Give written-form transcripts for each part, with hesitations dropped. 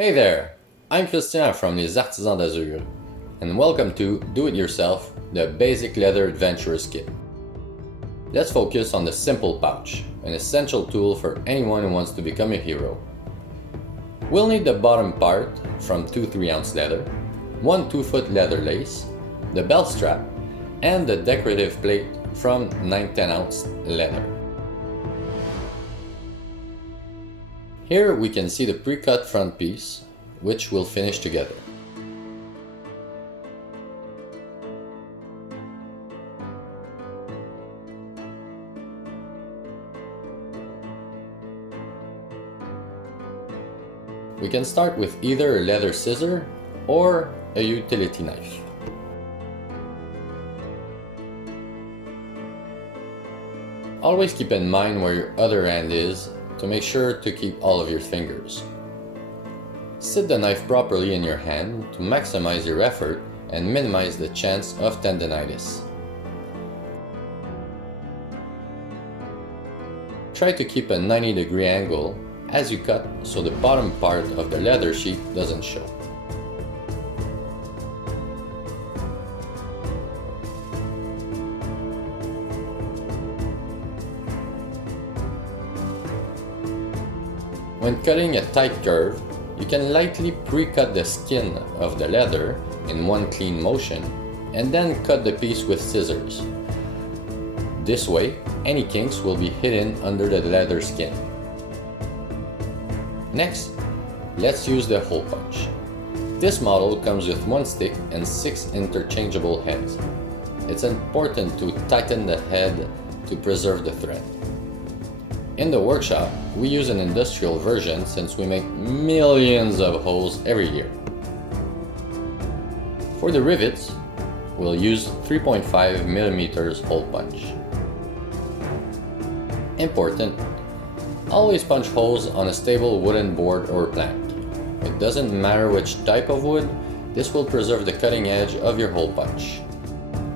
Hey there, I'm Christian from les Artisans d'Azur, and welcome to Do It Yourself, the Basic Leather Adventurer's Kit. Let's focus on the simple pouch, an essential tool for anyone who wants to become a hero. We'll need the bottom part from 2 3-ounce leather, 1 2-foot leather lace, the belt strap, and the decorative plate from 9 10-ounce leather. Here we can see the pre-cut front piece, which we'll finish together. We can start with either a leather scissor or a utility knife. Always keep in mind where your other hand is to make sure to keep all of your fingers. Sit the knife properly in your hand to maximize your effort and minimize the chance of tendinitis. Try to keep a 90-degree angle as you cut so the bottom part of the leather sheet doesn't show. When cutting a tight curve, you can lightly pre-cut the skin of the leather in one clean motion and then cut the piece with scissors. This way, any kinks will be hidden under the leather skin. Next, let's use the hole punch. This model comes with 1 stick and 6 interchangeable heads. It's important to tighten the head to preserve the thread. In the workshop, we use an industrial version since we make millions of holes every year. For the rivets, we'll use 3.5mm hole punch. Important: always punch holes on a stable wooden board or plank. It doesn't matter which type of wood, this will preserve the cutting edge of your hole punch.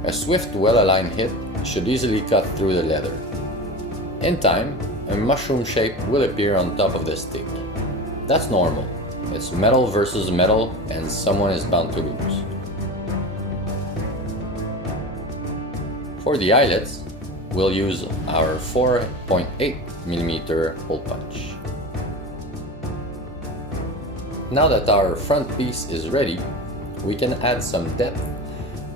A swift, well-aligned hit should easily cut through the leather. In time, a mushroom shape will appear on top of the stick. That's normal. It's metal versus metal and someone is bound to lose. For the eyelets, we'll use our 4.8mm hole punch. Now that our front piece is ready, we can add some depth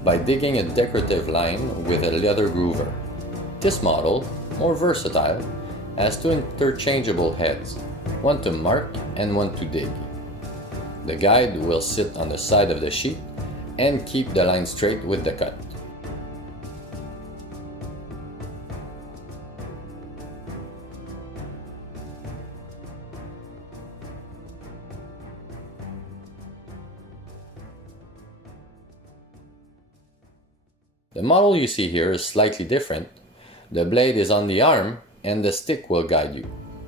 by digging a decorative line with a leather groover. This model, more versatile, has 2 interchangeable heads, one to mark and one to dig. The guide will sit on the side of the sheet and keep the line straight with the cut. The model you see here is slightly different. The blade is on the arm and the stick will guide you.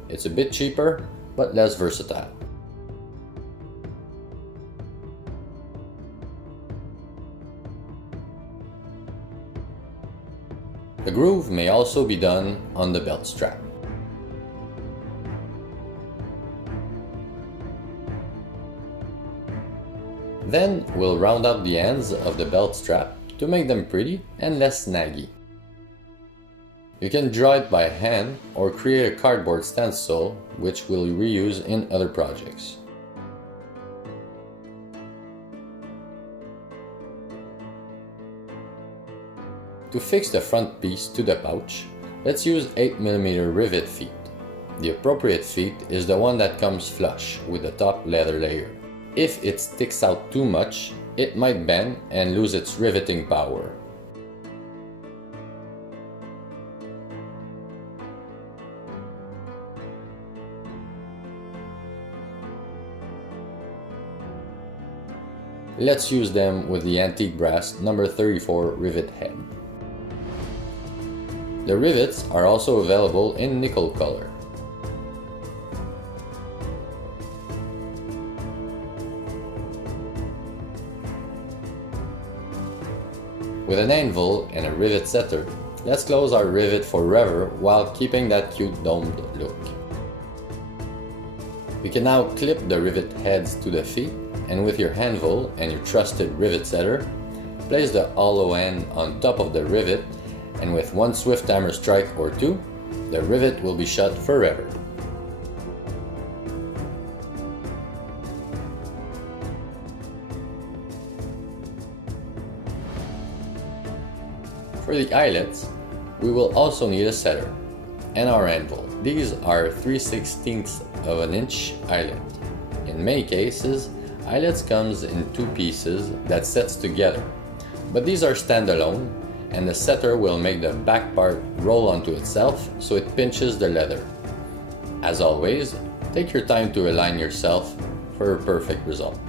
It's a bit cheaper, but less versatile. The groove may also be done on the belt strap. Then we'll round up the ends of the belt strap to make them pretty and less snaggy. You can draw it by hand or create a cardboard stencil, which we'll reuse in other projects. To fix the front piece to the pouch, let's use 8mm rivet feet. The appropriate feet is the one that comes flush with the top leather layer. If it sticks out too much, it might bend and lose its riveting power. Let's use them with the antique brass number 34 rivet head. The rivets are also available in nickel color. With an anvil and a rivet setter, let's close our rivet forever while keeping that cute domed look. You can now clip the rivet heads to the feet, and with your anvil and your trusted rivet setter, place the hollow end on top of the rivet, and with one swift hammer strike or two, the rivet will be shut forever. For the eyelets, we will also need a setter and our anvil. These are 3/16 of an inch eyelet. In many cases, eyelets comes in two pieces that sets together, but these are standalone, and the setter will make the back part roll onto itself so it pinches the leather. As always, take your time to align yourself for a perfect result.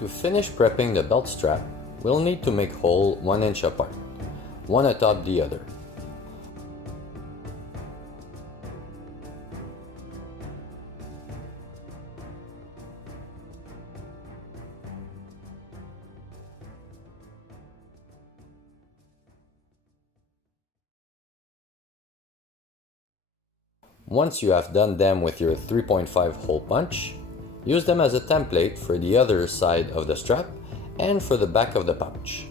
To finish prepping the belt strap, we'll need to make hole 1 inch apart, one atop the other. Once you have done them with your 3.5 hole punch, use them as a template for the other side of the strap and for the back of the pouch.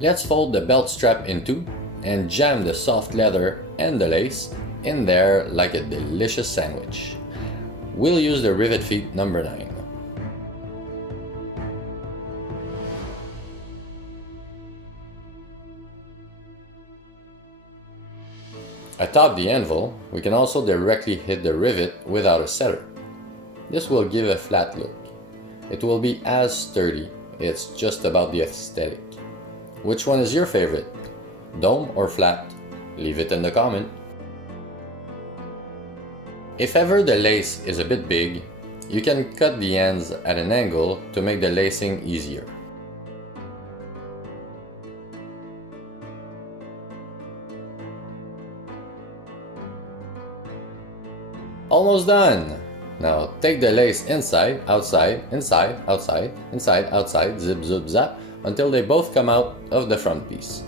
Let's fold the belt strap in two and jam the soft leather and the lace in there like a delicious sandwich. We'll use the Rivet Feet number 9. Atop the anvil, we can also directly hit the rivet without a setter. This will give a flat look. It will be as sturdy, it's just about the aesthetic. Which one is your favorite? Dome or flat? Leave it in the comment. If ever the lace is a bit big, you can cut the ends at an angle to make the lacing easier. Almost done! Now take the lace inside, outside, inside, outside, inside, outside, zip, zip, zap, until they both come out of the front piece.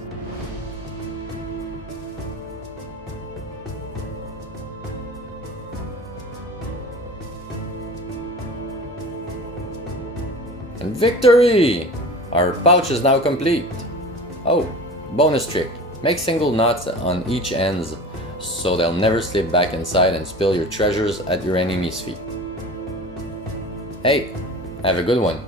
And victory! Our pouch is now complete. Oh, bonus trick. Make single knots on each ends so they'll never slip back inside and spill your treasures at your enemy's feet. Hey, have a good one.